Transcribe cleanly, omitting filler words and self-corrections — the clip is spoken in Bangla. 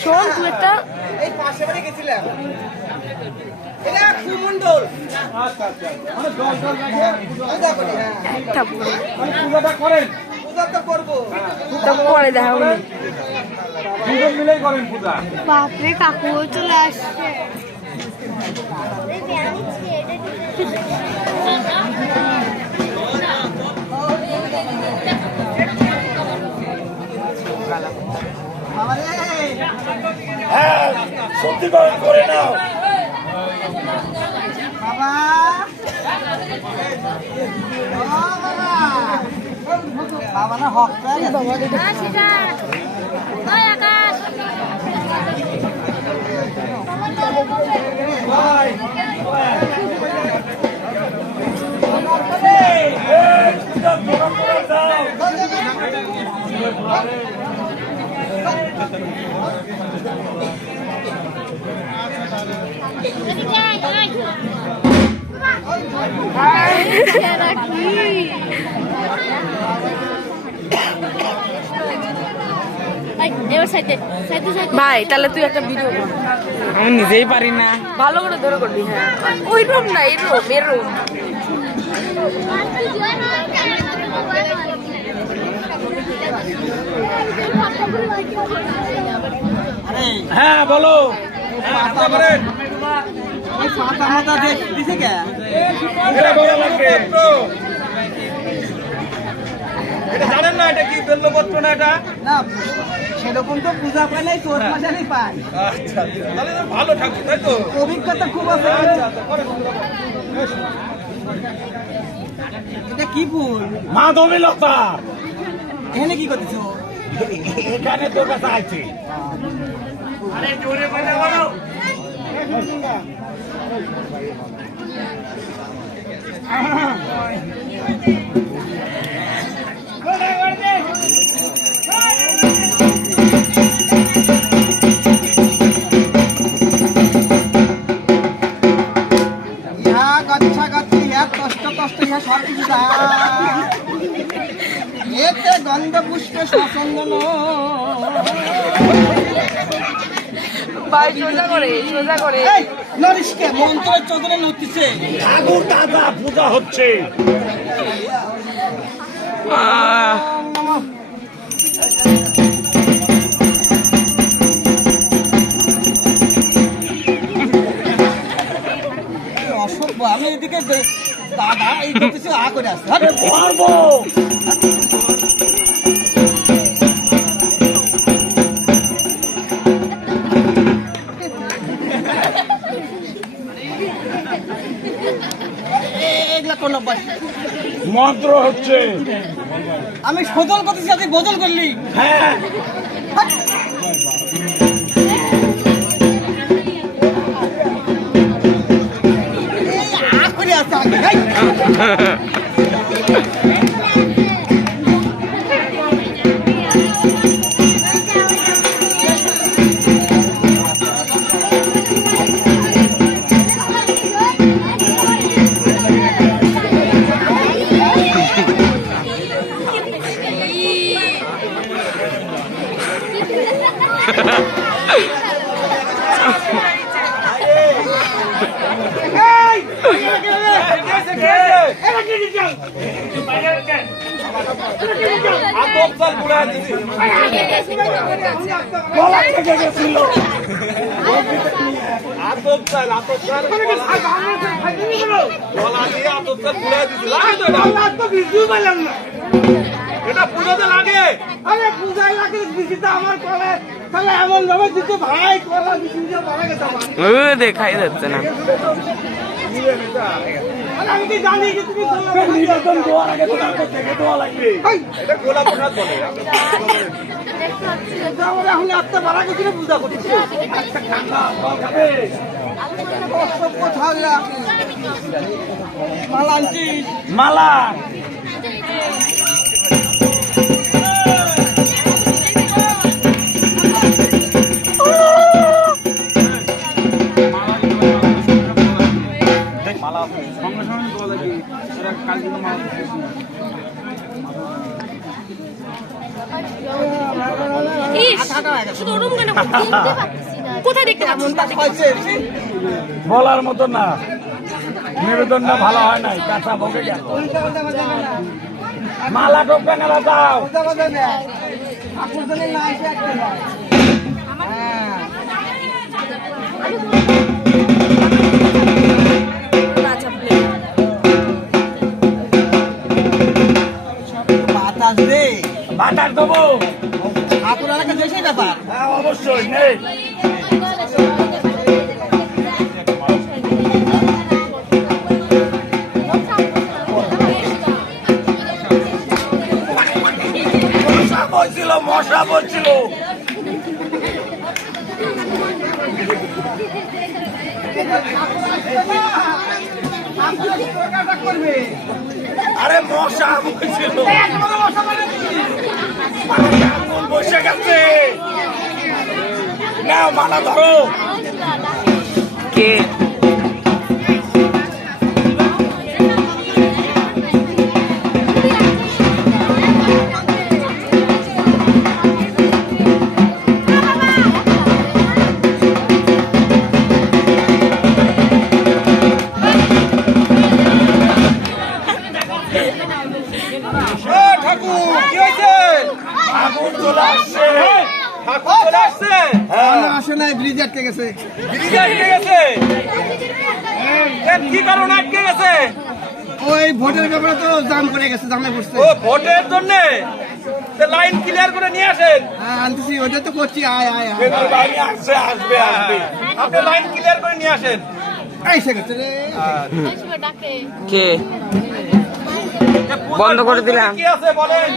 শোন তুই একটা এই পাশে বাড়ি গেছিলাম এটা কুমন্ডল আচ্ছা আচ্ছা মানে জল জল রাখে পূজা করি হ্যাঁ একটা মানে পূজাটা করেন পূজা তো করব তো পরে দেখা হবে দুজন মিলেই করেন পূজা বাপরে কাকুও চলে আসছে হ্যাঁ সত্যি করে নাও বাবা বাবা না হক ভাই তাহলে তুই একটা ভিডিও কর আমি নিজেই পারি না ভালো করে ধরে করবি হ্যাঁ ওই রুম না এই রুম এর রুম হ্যাঁ বলো জানেন না এটা কি বেল্লপত্র না এটা না সেরকম তো পূজা পায় নাই চোর মাসানি পায় আচ্ছা তাহলে তো ভালো ঠাকুর তাই তো অভিজ্ঞতা খুব আছে আচ্ছা এটা কি ফুল মাধবীলতা এখানে কি করতেছো এখানে তোর কাছে আইছি আরে জোরে বলে বলো এতে গন্ধ পুষ্প সচন্দন সোজা করে নরিশকে মন্ত্রের চোদনে নড়তেছে ঠাকুর দাদা পূজা হচ্ছে অসভ্য আমি এদিকে দাদা এই করতেছি আ করে আসছে পারবো মন্ত্র হচ্ছে আমি সদল করতেছি আপনি বদল করলি হ্যাঁ করে আসতে এটা পূজাতে লাগে আরে পূজায় লাগে আমার কলে তাহলে এমন ভাবে দিতে ভাই কলা মারা গেছে দেখাই যাচ্ছে না আমি কি জানি যে তুমি নির্বাচন দেওয়ার আগে তোমার থেকে দেওয়া লাগবে এটা গোলা প্রসাদ বলে এখন একটা মারা গেছিল পূজা করতেছি মালা আনছিস মালা কোথায় দেখতে পাচ্ছি? বলার মতো না, নিবেদনটা ভালো হয় নাই, কাঁচা ভোগে গেল। মালা টোপটা নেলা দাও। বাতাস রে, বাটার দেবো। আপনারা কাছে সেই ব্যাপার। হ্যাঁ অবশ্যই নেই। মশা বলছিল আরে মশা বলছিল বসে গেছে না মালা ধরো কে ঠাকুর কি হয়েছে? আগুন চলে আসছে। ঠাকুর চলে আসছে? আসে নাই, ব্রিজ আটকে গেছে। ব্রিজ আটকে গেছে? এর কি কারণে আটকে গেছে? ওই ভোটের ব্যাপারে তো জাম করে গেছে, জামে পড়ছে। ও ভোটের জন্য লাইন ক্লিয়ার করে নিয়ে আসেন। হ্যাঁ আনতেছি, ওটা তো করছি। আয় আয় আয় বেগুন বাড়ি আসছে, আসবে আসবে। আপনি লাইন ক্লিয়ার করে নিয়ে আসেন। এসে গেছে রে। কে যে পূজার বন্ধ করে দিলাম। কি আছে বলেন?